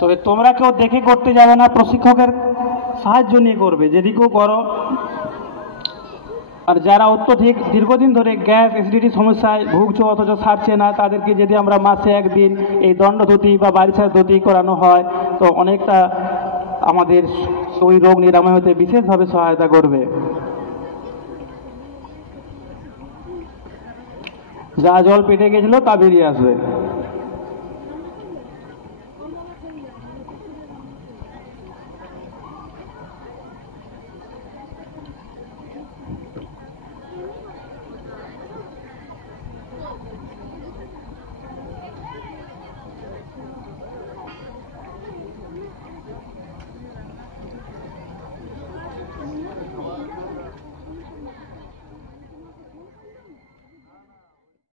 তবে তোমরা কেউ দেখে করতে যাবে না, প্রশিক্ষকের সাহায্য নিয়ে করবে যেদিকেও করো। আর যারা অত্যধিক দীর্ঘদিন ধরে গ্যাস অ্যাসিডিটি সমস্যায় ভুগছো অথচ সারছে না, তাদেরকে যদি আমরা মাসে একদিন এই দণ্ডধুতি বা বারিশার ধুতি করানো হয় তো অনেকটা আমাদের ওই রোগ নিরাময় হতে বিশেষভাবে সহায়তা করবে। যা জল পেটে গেছিল তা বেরিয়ে আসবে।